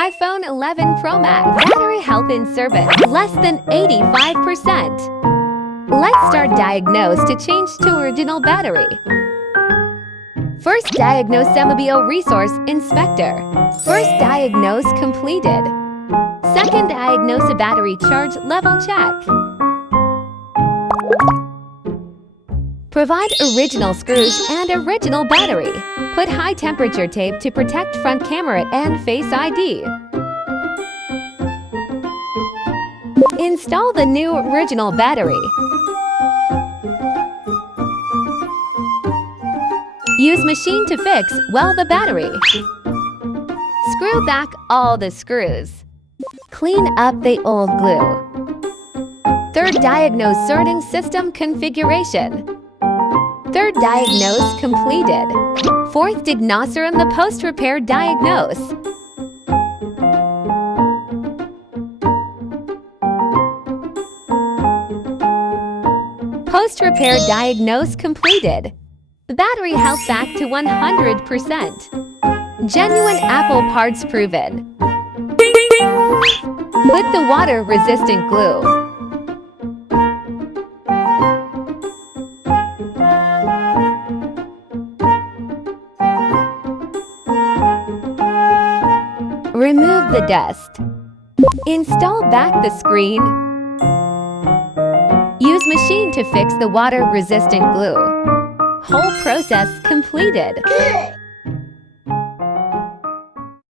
iPhone 11 Pro Max. Battery health in service, less than 85%. Let's start diagnose to change to original battery. First diagnose 𝐬𝐵O resource inspector. First diagnose completed. Second diagnose a battery charge level check. Provide original screws and original battery. Put high temperature tape to protect front camera and Face ID. Install the new original battery. Use machine to fix weld the battery. Screw back all the screws. Clean up the old glue. Third diagnose sorting system configuration. Third diagnose completed. Fourth diagnose in the post-repair diagnose. Post-repair diagnose completed. The battery health back to 100%. Genuine Apple parts proven. Put the water-resistant glue. Remove the dust. Install back the screen. Use machine to fix the water-resistant glue. Whole process completed.